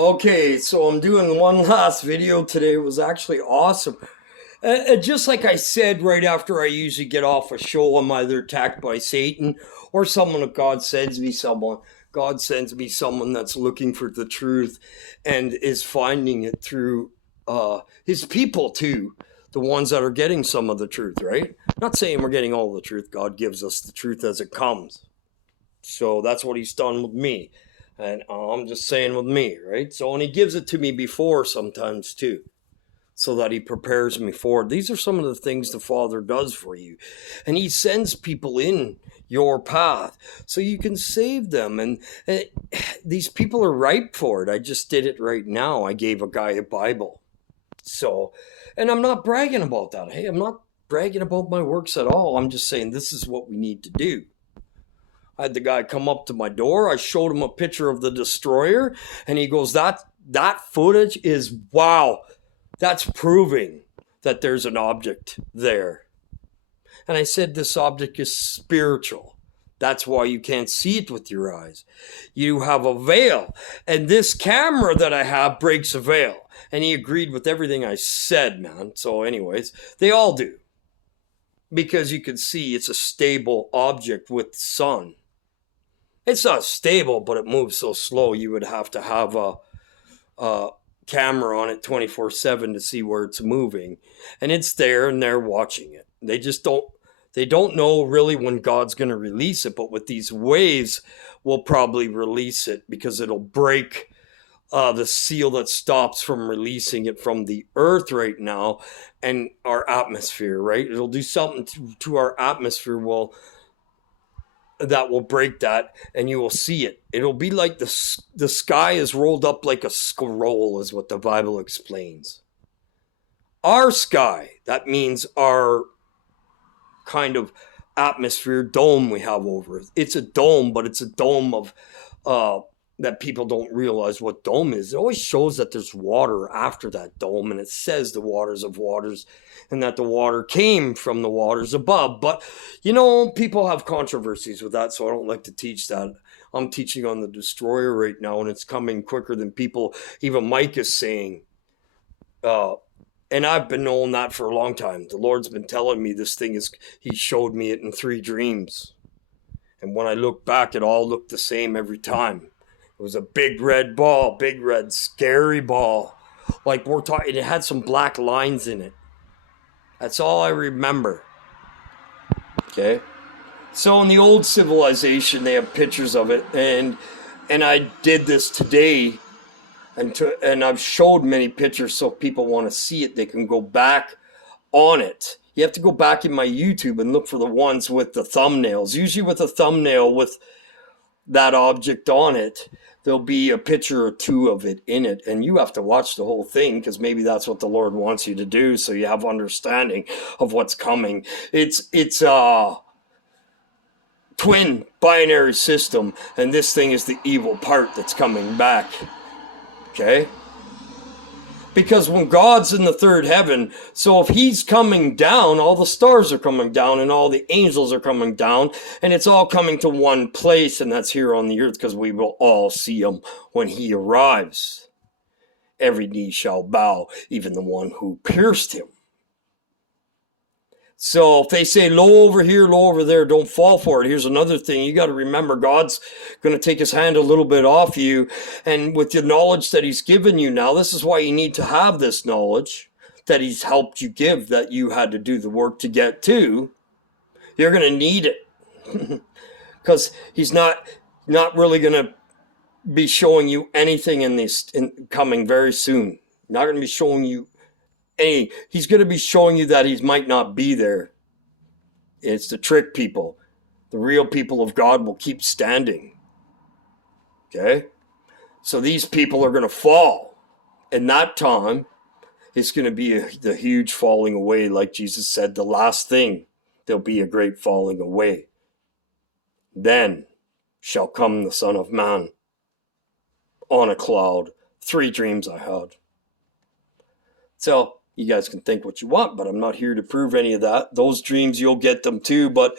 Okay, so I'm doing one last video today. It was actually awesome. Just like I said right after I usually get off a show, I'm either attacked by Satan or someone of God sends me someone. God sends me someone that's looking for the truth and is finding it through his people too. The ones that are getting some of the truth, right? Not saying we're getting all the truth. God gives us the truth as it comes. So that's what he's done with me. And I'm just saying with me, right? So, and he gives it to me before sometimes too, so that he prepares me for it. These are some of the things the Father does for you. And he sends people in your path so you can save them. And these people are ripe for it. I just did it right now. I gave a guy a Bible. So, and I'm not bragging about that. Hey, I'm not bragging about my works at all. I'm just saying this is what we need to do. I had the guy come up to my door. I showed him a picture of the destroyer, and he goes, that footage is wow. That's proving that there's an object there. And I said, this object is spiritual. That's why you can't see it with your eyes. You have a veil, and this camera that I have breaks a veil. And he agreed with everything I said, man. So anyways, they all do. Because you can see it's a stable object with the sun. It's not stable, but it moves so slow you would have to have a camera on it 24/7 to see where it's moving. And it's there and they're watching it. They don't know really when God's going to release it, but with these waves, we'll probably release it because it'll break the seal that stops from releasing it from the earth right now and our atmosphere, right? It'll do something to our atmosphere. That will break that, and you will see it. It'll be like the sky is rolled up like a scroll, is what the Bible explains. Our sky, that means our kind of atmosphere dome we have over it. It's a dome, but it's a dome of that people don't realize what dome is. It always shows that there's water after that dome, and it says the waters of waters, and that the water came from the waters above. But, people have controversies with that, so I don't like to teach that. I'm teaching on the destroyer right now, and it's coming quicker than people, even Mike is saying. And I've been knowing that for a long time. The Lord's been telling me this thing he showed me it in 3 dreams. And when I look back, it all looked the same every time. It was a big red ball, big red scary ball. Like we're talking, it had some black lines in it. That's all I remember. Okay. So in the old civilization, they have pictures of it. And I did this today. And I've showed many pictures so people want to see it. They can go back on it. You have to go back in my YouTube and look for the ones with the thumbnails. Usually with a thumbnail with that object on it, there'll be a picture or 2 of it in it, and you have to watch the whole thing because maybe that's what the Lord wants you to do, so you have understanding of what's coming. It's a twin binary system, and this thing is the evil part that's coming back. Okay? Because when God's in the 3rd heaven, so if he's coming down, all the stars are coming down and all the angels are coming down, and it's all coming to one place, and that's here on the earth because we will all see him when he arrives. Every knee shall bow, even the one who pierced him. So if they say low over here, low over there, don't fall for it. Here's another thing. You got to remember God's going to take his hand a little bit off you. And with the knowledge that he's given you now, this is why you need to have this knowledge that he's helped you give, that you had to do the work to get to. You're going to need it because he's not really going to be showing you anything coming very soon. Not going to be showing you he's going to be showing you that he might not be there. It's to trick people. The real people of God will keep standing. Okay? So these people are going to fall. And that time, it's going to be the huge falling away. Like Jesus said, the last thing, there'll be a great falling away. Then shall come the Son of Man on a cloud. 3 dreams I had. So, you guys can think what you want, but I'm not here to prove any of that. Those dreams, you'll get them too, but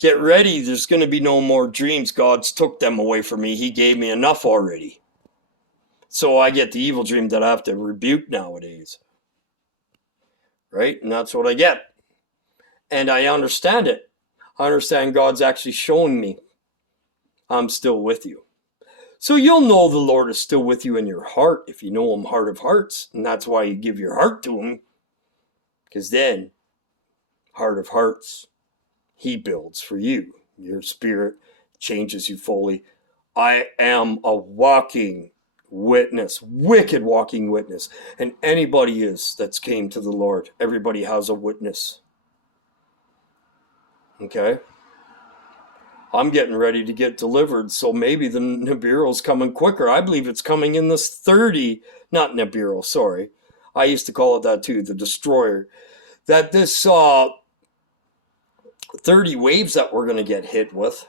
get ready. There's going to be no more dreams. God's took them away from me. He gave me enough already. So I get the evil dream that I have to rebuke nowadays. Right? And that's what I get. And I understand it. I understand God's actually showing me I'm still with you. So you'll know the Lord is still with you in your heart if you know him heart of hearts. And that's why you give your heart to him. Because then, heart of hearts, he builds for you. Your spirit changes you fully. I am a walking witness, wicked walking witness. And anybody is that's came to the Lord. Everybody has a witness. Okay? I'm getting ready to get delivered, so maybe the Nibiru's coming quicker. I believe it's coming in this 30, not Nibiru, sorry. I used to call it that too, the Destroyer. That this 30 waves that we're going to get hit with,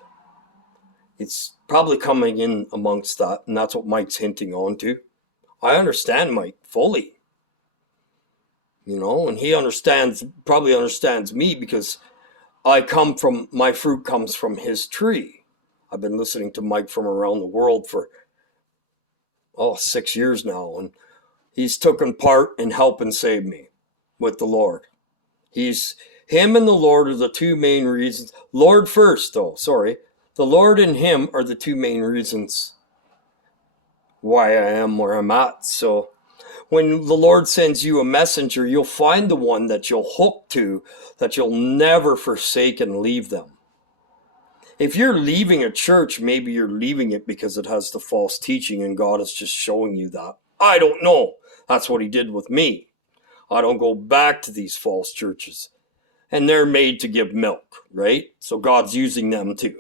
it's probably coming in amongst that, and that's what Mike's hinting on to. I understand Mike fully. You know, and he probably understands me because my fruit comes from his tree. I've been listening to Mike from around the world for 6 years now, and he's taken part in helping save me with the Lord. Him and the Lord are the two main reasons. Lord first, though, sorry. The Lord and him are the two main reasons why I am where I'm at. So when the Lord sends you a messenger, you'll find the one that you'll hook to, that you'll never forsake and leave them. If you're leaving a church, maybe you're leaving it because it has the false teaching and God is just showing you that. I don't know. That's what he did with me. I don't go back to these false churches. And they're made to give milk, right? So God's using them too.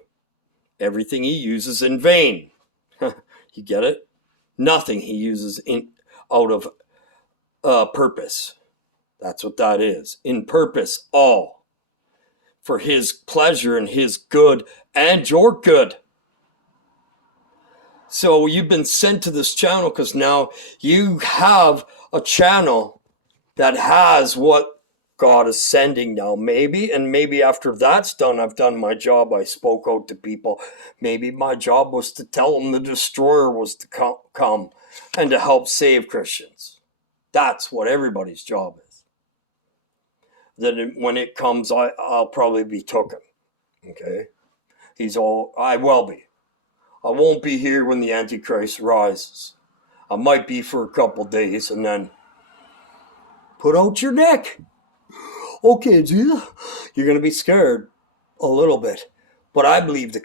Everything he uses in vain. You get it? Nothing he uses out of purpose. That's what that is. In purpose, all. For his pleasure and his good and your good. So you've been sent to this channel because now you have a channel that has what God is sending now, maybe. And maybe after that's done, I've done my job. I spoke out to people. Maybe my job was to tell them the Destroyer was to come and to help save Christians. That's what everybody's job is. Then when it comes, I'll probably be taken. Okay? I will be. I won't be here when the Antichrist rises. I might be for a couple days and then put out your neck. Okay, Jesus, you're going to be scared a little bit. But I believe the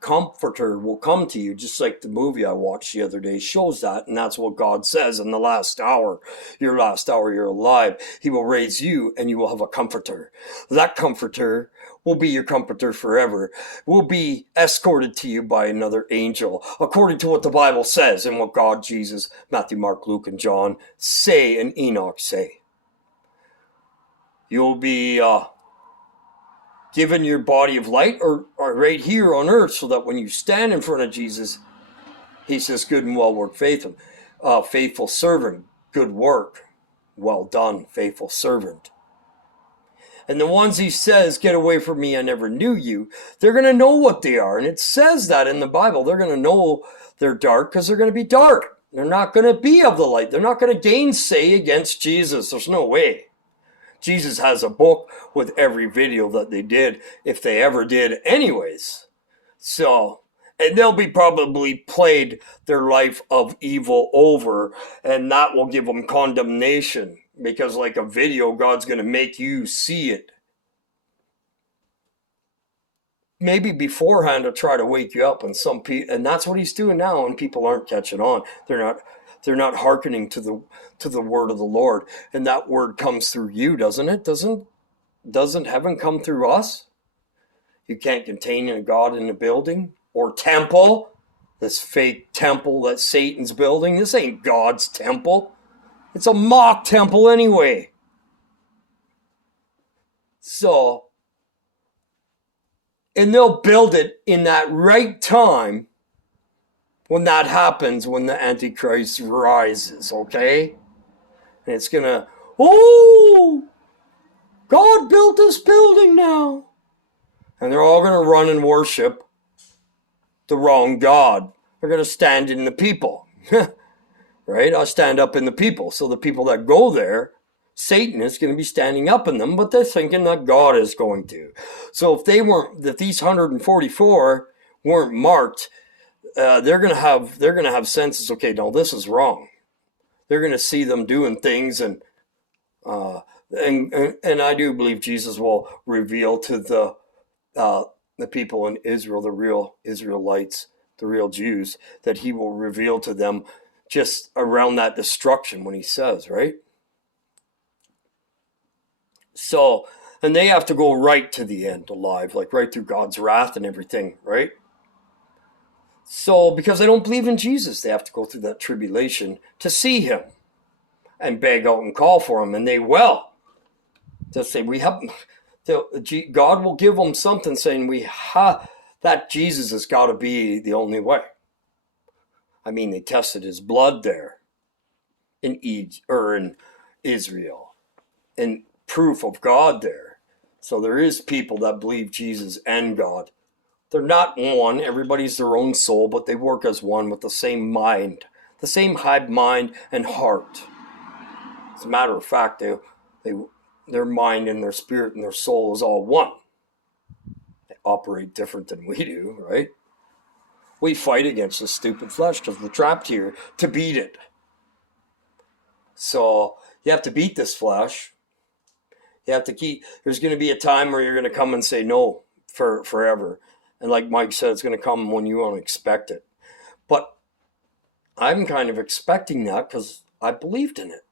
comforter will come to you, just like the movie I watched the other day shows that. And that's what God says in the last hour. Your last hour, you're alive. He will raise you and you will have a comforter. That comforter will be your comforter forever. Will be escorted to you by another angel, according to what the Bible says and what God, Jesus, Matthew, Mark, Luke, and John say and Enoch say. You'll be given your body of light or right here on earth so that when you stand in front of Jesus, he says, good and well worked, faithful servant, good work, well done, faithful servant. And the ones he says, get away from me, I never knew you, they're going to know what they are. And it says that in the Bible. They're going to know they're dark because they're going to be dark. They're not going to be of the light. They're not going to gainsay against Jesus. There's no way. Jesus has a book with every video that they did, if they ever did anyways. So, and they'll be probably played their life of evil over, and that will give them condemnation. Because like a video, God's going to make you see it. Maybe beforehand to try to wake you up, and that's what he's doing now, and people aren't catching on. They're not hearkening to the word of the Lord. And that word comes through you, doesn't it? Doesn't heaven come through us? You can't contain a God in a building or temple. This fake temple that Satan's building. This ain't God's temple. It's a mock temple anyway. So, and they'll build it in that right time when that happens, when the Antichrist rises, okay? And it's gonna, God built this building now. And they're all gonna run and worship the wrong God. They're gonna stand in the people. right? I'll stand up in the people. So the people that go there, Satan is going to be standing up in them, but they're thinking that God is going to. So if these 144 weren't marked, they're going to have senses. Okay, no, this is wrong. They're going to see them doing things, and I do believe Jesus will reveal to the people in Israel, the real Israelites, the real Jews, that he will reveal to them just around that destruction when he says, right? So, and they have to go right to the end alive, like right through God's wrath and everything, right? So, because they don't believe in Jesus, they have to go through that tribulation to see him and beg out and call for him, and they will. They'll say, God will give them something saying, that Jesus has got to be the only way. I mean, they tested his blood there in Israel, and proof of God there. So there is people that believe Jesus and God. They're not one. Everybody's their own soul, but they work as one with the same mind, the same hive mind and heart. As a matter of fact, their mind and their spirit and their soul is all one. They operate different than we do, right? We fight against this stupid flesh because we're trapped here to beat it. So you have to beat this flesh. You have to there's going to be a time where you're going to come and say no forever. And like Mike said, it's going to come when you won't expect it. But I'm kind of expecting that because I believed in it.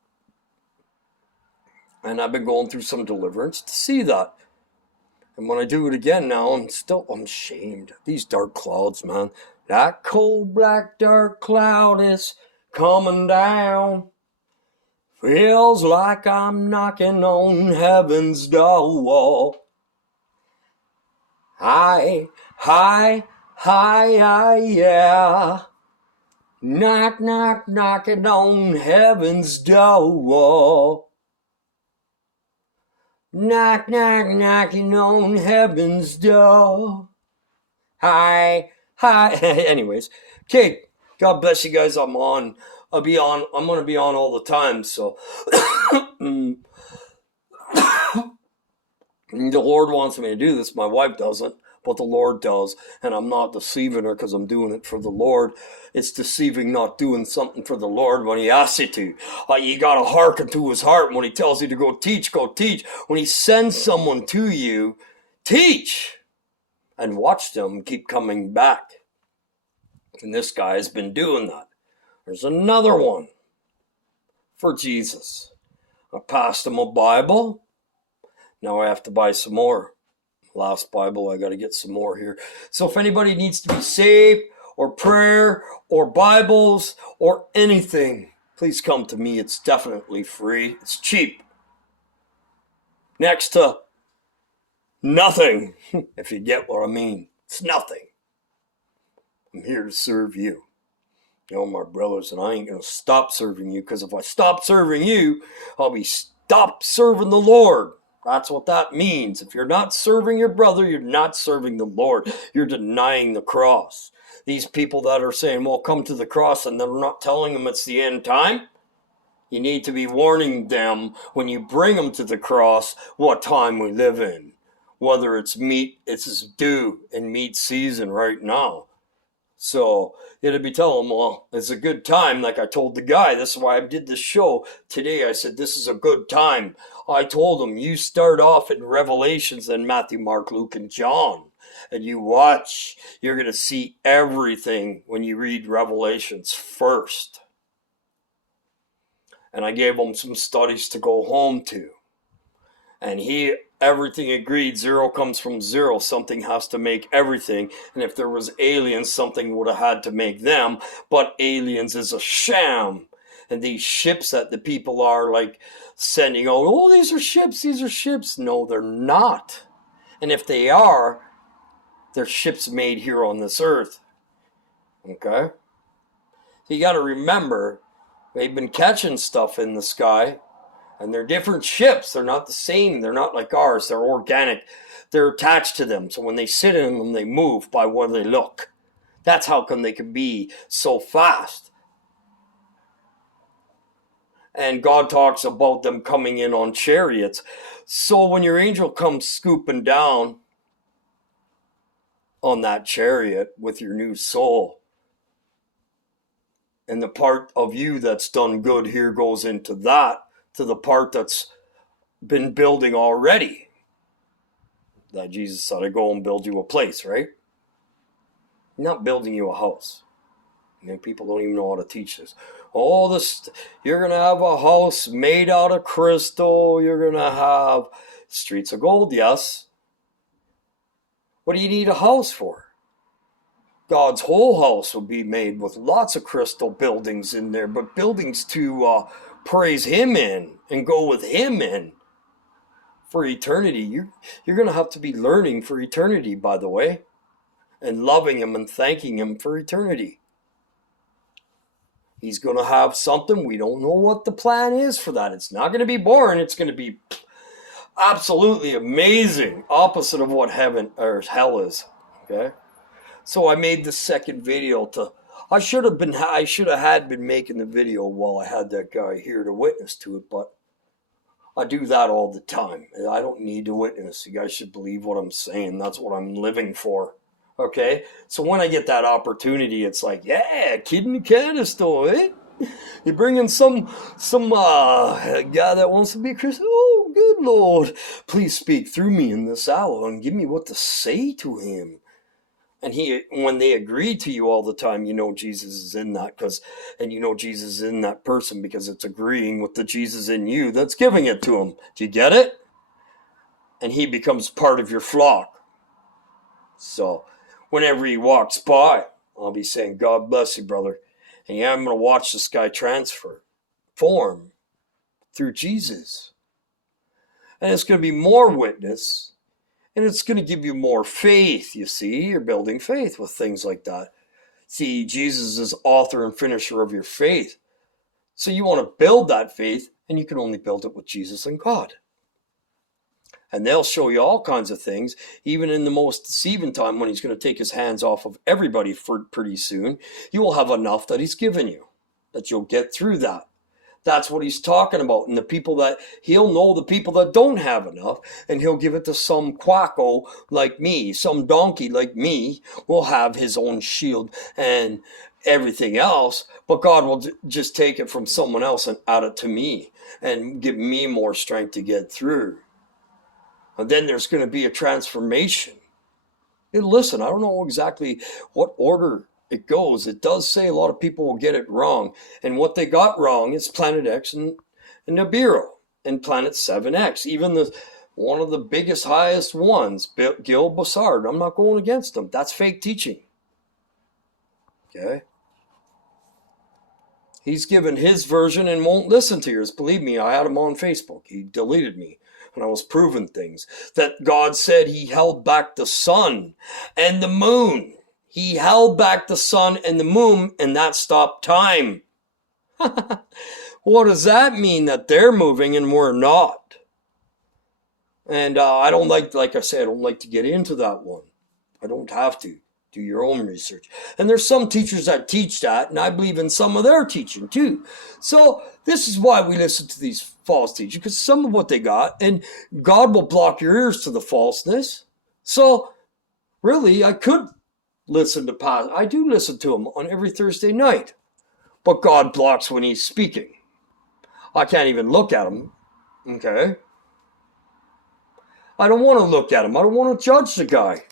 And I've been going through some deliverance to see that. And when I do it again now, I'm ashamed. These dark clouds, man. That cold black dark cloud is coming down. Feels like I'm knocking on heaven's door. Hi, yeah. Knock, knock, knocking on heaven's door. Knock, knock, knocking on heaven's door. Hi. Anyways, okay. God bless you guys. I'm going to be on all the time. So the Lord wants me to do this. My wife doesn't, but the Lord does. And I'm not deceiving her because I'm doing it for the Lord. It's deceiving not doing something for the Lord when he asks you to. You got to hearken to his heart. When he tells you to go teach, go teach. When he sends someone to you, teach. And watch them keep coming back. And this guy has been doing that. There's another one for Jesus. I passed him a Bible. Now I have to buy some more. Last Bible, I got to get some more here. So if anybody needs to be saved or prayer or Bibles or anything, please come to me. It's definitely free. It's cheap. Next to nothing, if you get what I mean. It's nothing. I'm here to serve you. You know, my brothers, and I ain't going to stop serving you, because if I stop serving you, I'll be stop serving the Lord. That's what that means. If you're not serving your brother, you're not serving the Lord. You're denying the cross. These people that are saying, well, come to the cross, and they're not telling them it's the end time. You need to be warning them when you bring them to the cross what time we live in. Whether it's due in meat season right now. So it'd be telling them, well, it's a good time. Like I told the guy, this is why I did this show today. I said, this is a good time. I told him, you start off in Revelations, then Matthew, Mark, Luke, and John. And you watch, you're going to see everything when you read Revelations first. And I gave him some studies to go home to. And everything agreed. Zero comes from zero. Something has to make everything. And if there was aliens, something would have had to make them. But aliens is a sham. And these ships that the people are like sending out, oh, these are ships. No, they're not. And if they are, they're ships made here on this earth. Okay? So you got to remember, they've been catching stuff in the sky. And they're different ships. They're not the same. They're not like ours. They're organic. They're attached to them. So when they sit in them, they move by where they look. That's how come they can be so fast. And God talks about them coming in on chariots. So when your angel comes scooping down on that chariot with your new soul, and the part of you that's done good here goes into that, to the part that's been building already, that Jesus said, I go and build you a place, right? I'm not building you a house. I mean, people don't even know how to teach this. Oh, you're going to have a house made out of crystal. You're going to have streets of gold, yes. What do you need a house for? God's whole house will be made with lots of crystal buildings in there, but buildings to praise Him in and go with Him in for eternity. You're going to have to be learning for eternity, by the way, and loving Him and thanking Him for eternity. He's going to have something. We don't know what the plan is for that. It's not going to be boring. It's going to be absolutely amazing. Opposite of what heaven or hell is. Okay? So I made the second video I should have been making the video while I had that guy here to witness to it, but I do that all the time. I don't need to witness. You guys should believe what I'm saying. That's what I'm living for. Okay? So when I get that opportunity, it's like, yeah, kid in the candy store, eh? You bring in some guy that wants to be a Christian. Oh, good Lord. Please speak through me in this hour and give me what to say to him. And when they agree to you all the time, you know Jesus is in that, and you know Jesus is in that person because it's agreeing with the Jesus in you that's giving it to him. Do you get it? And he becomes part of your flock. So whenever he walks by, I'll be saying, God bless you, brother. And yeah, I'm going to watch this guy form through Jesus. And it's going to be more witness. And it's going to give you more faith, you see. You're building faith with things like that. See, Jesus is author and finisher of your faith. So you want to build that faith, and you can only build it with Jesus and God. And they'll show you all kinds of things, even in the most deceiving time when he's going to take his hands off of everybody for pretty soon. You will have enough that he's given you, that you'll get through that. That's what he's talking about. And he'll know the people that don't have enough, and he'll give it to some quacko like me, some donkey like me will have his own shield and everything else, but God will just take it from someone else and add it to me and give me more strength to get through. And then there's going to be a transformation. And listen, I don't know exactly what order it goes. It does say a lot of people will get it wrong. And what they got wrong is Planet X and Nibiru and Planet 7X. Even one of the biggest, highest ones, Gil Bassard. I'm not going against him. That's fake teaching. Okay? He's given his version and won't listen to yours. Believe me, I had him on Facebook. He deleted me. And I was proving things. That God said he held back the sun and the moon. He held back the sun and the moon, and that stopped time. What does that mean? That they're moving and we're not? And I don't like I said, I don't like to get into that one. I don't have to. Do your own research. And there's some teachers that teach that, and I believe in some of their teaching too. So this is why we listen to these false teachers, because some of what they got, and God will block your ears to the falseness. So really, I could listen to I do listen to him on every Thursday night, but God blocks when he's speaking. I can't even look at him. Okay? I don't want to look at him. I don't want to judge the guy.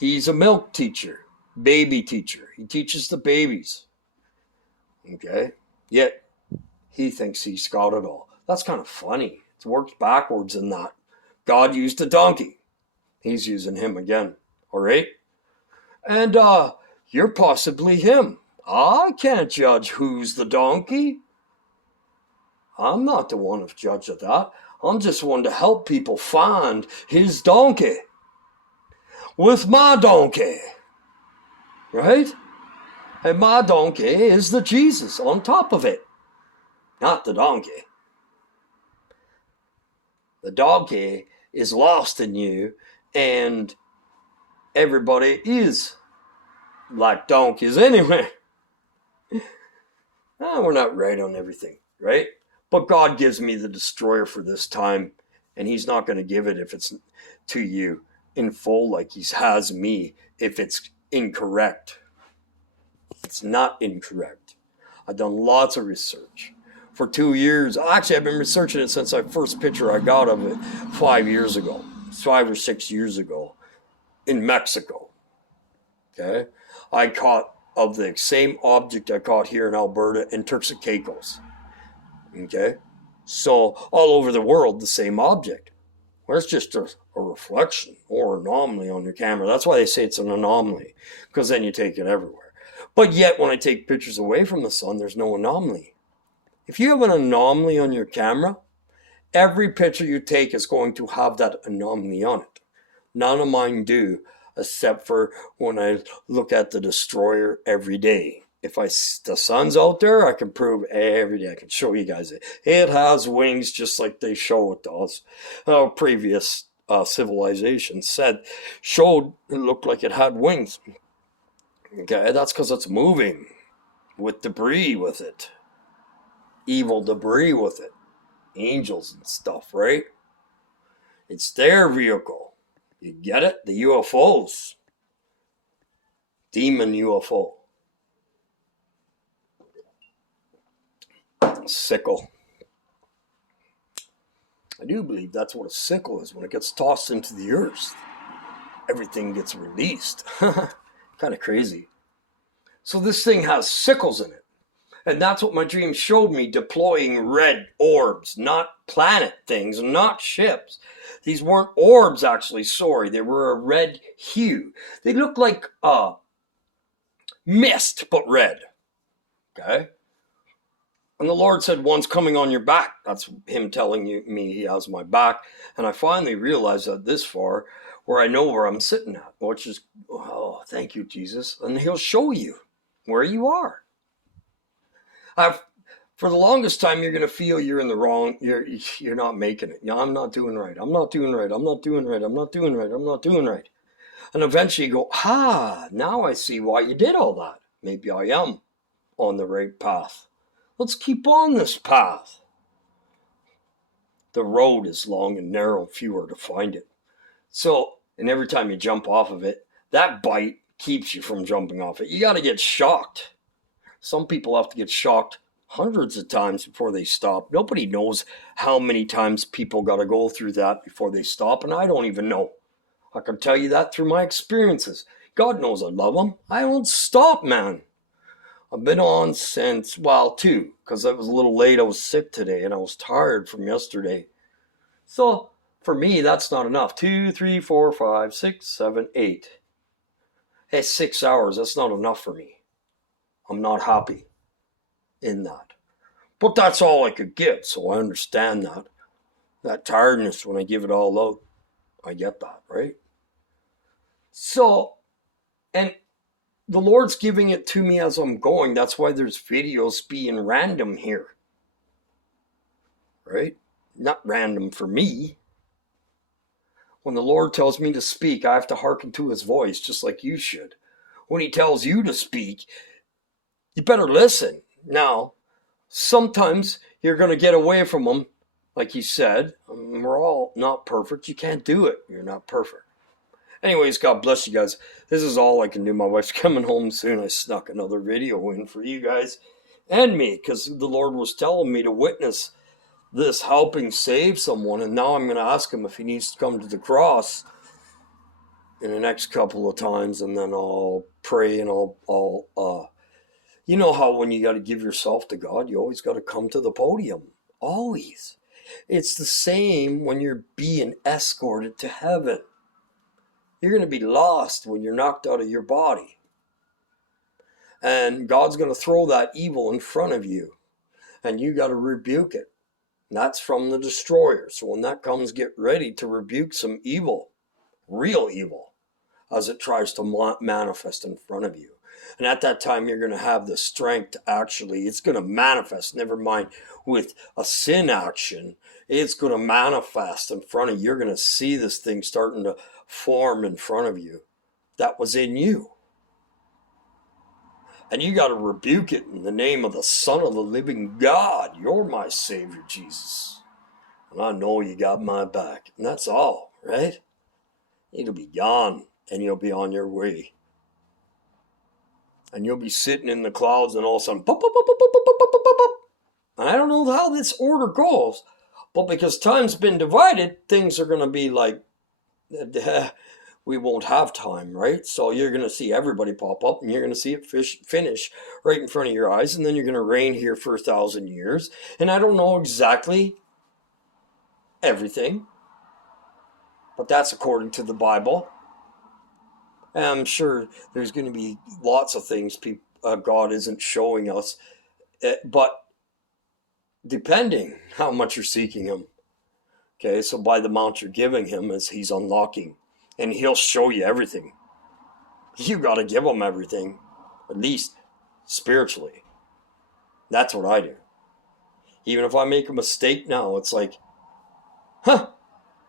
He's a milk teacher, baby teacher. He teaches the babies. Okay? Yet, he thinks he's got it all. That's kind of funny. It works backwards in that. God used a donkey. He's using him again. All right? And you're possibly him. I can't judge who's the donkey. I'm not the one to judge of that. I'm just one to help people find his donkey. With my donkey. Right? And my donkey is the Jesus on top of it. Not the donkey. The donkey is lost in you, and everybody is like donkeys anyway. We're not right on everything. right? But God gives me the destroyer for this time, and he's not going to give it if it's to you in full like he has me if it's incorrect. It's not incorrect. I've done lots of research. For 2 years, actually I've been researching it since the first picture I got of it 5 years ago, 5 or 6 years ago in Mexico. Okay? I caught of the same object I caught here in Alberta in Turks and Caicos. Okay? So all over the world, the same object. Well, it's just a reflection or anomaly on your camera. That's why they say it's an anomaly, because then you take it everywhere. But yet, when I take pictures away from the sun, there's no anomaly. If you have an anomaly on your camera, every picture you take is going to have that anomaly on it. None of mine do, except for when I look at the destroyer every day. If the sun's out there, I can prove every day. I can show you guys it. It has wings just like they show it does. Previous civilizations showed it looked like it had wings. Okay, that's because it's moving with debris with it. Evil debris with it. Angels and stuff, right? It's their vehicle. You get it? The UFOs. Demon UFO. Sickle. I do believe that's what a sickle is. When it gets tossed into the earth, everything gets released. Kind of crazy. So this thing has sickles in it. And that's what my dream showed me, deploying red orbs, not planet things, not ships. These weren't orbs, actually, sorry. They were a red hue. They looked like mist, but red. Okay? And the Lord said, one's coming on your back. That's him telling me he has my back. And I finally realized that this far, where I know where I'm sitting at, which is, oh, thank you, Jesus. And he'll show you where you are. For the longest time, you're going to feel you're in the wrong. You're not making it. I'm not doing right. I'm not doing right. I'm not doing right. I'm not doing right. I'm not doing right. And eventually you go, now I see why you did all that. Maybe I am on the right path. Let's keep on this path. The road is long and narrow, few are to find it. So, and every time you jump off of it, that bite keeps you from jumping off it. You got to get shocked. Some people have to get shocked hundreds of times before they stop. Nobody knows how many times people got to go through that before they stop, and I don't even know. I can tell you that through my experiences. God knows I love him. I don't stop, man. I've been on since, 2, because I was a little late. I was sick today, and I was tired from yesterday. So, for me, that's not enough. 2, 3, 4, 5, 6, 7, 8. Hey, 6 hours, that's not enough for me. I'm not happy in that. But that's all I could get, so I understand that. That tiredness when I give it all out, I get that, right? So, and the Lord's giving it to me as I'm going. That's why there's videos being random here. Right? Not random for me. When the Lord tells me to speak, I have to hearken to his voice, just like you should. When he tells you to speak, you better listen. Now, sometimes you're going to get away from him, like he said. We're all not perfect. You can't do it. You're not perfect. Anyways, God bless you guys. This is all I can do. My wife's coming home soon. I snuck another video in for you guys and me because the Lord was telling me to witness this helping save someone. And now I'm going to ask him if he needs to come to the cross in the next couple of times. And then I'll pray and I'll you know how when you got to give yourself to God, you always got to come to the podium. Always. It's the same when you're being escorted to heaven. You're going to be lost when you're knocked out of your body. And God's going to throw that evil in front of you. And you got to rebuke it. And that's from the destroyer. So when that comes, get ready to rebuke some evil. Real evil. As it tries to manifest in front of you. And at that time, you're going to have the strength to actually, it's going to manifest, never mind with a sin action. It's going to manifest in front of you. You're going to see this thing starting to form in front of you that was in you. And you got to rebuke it in the name of the Son of the living God. You're my Savior, Jesus. And I know you got my back. And that's all, right? It'll be gone, and you'll be on your way. And you'll be sitting in the clouds, and all of a sudden, pop, pop, pop, pop, pop, pop, pop, pop, pop. And I don't know how this order goes, but because time's been divided, things are going to be like, we won't have time, right? So you're going to see everybody pop up, and you're going to see it finish right in front of your eyes, and then you're going to reign here for 1,000 years. And I don't know exactly everything, but that's according to the Bible. And I'm sure there's going to be lots of things God isn't showing us, but depending how much you're seeking him. Okay, so by the amount you're giving him as he's unlocking, and he'll show you everything. You got to give him everything, at least spiritually. That's what I do. Even if I make a mistake now, it's like,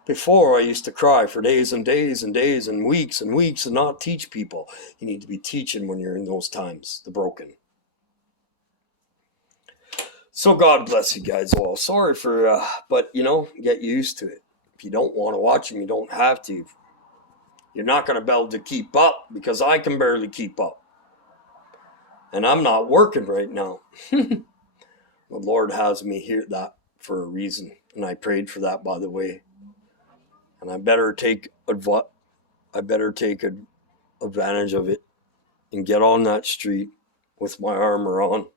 before I used to cry for days and days and days and weeks and not teach people. You need to be teaching when you're in those times, the broken. So God bless you guys all. Sorry for, but get used to it. If you don't want to watch them, you don't have to. You're not going to be able to keep up because I can barely keep up. And I'm not working right now. The Lord has me here that for a reason. And I prayed for that, by the way. And I better take advantage of it and get on that street with my armor on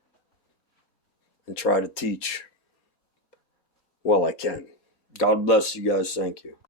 and try to teach well I can. God bless you guys. Thank you.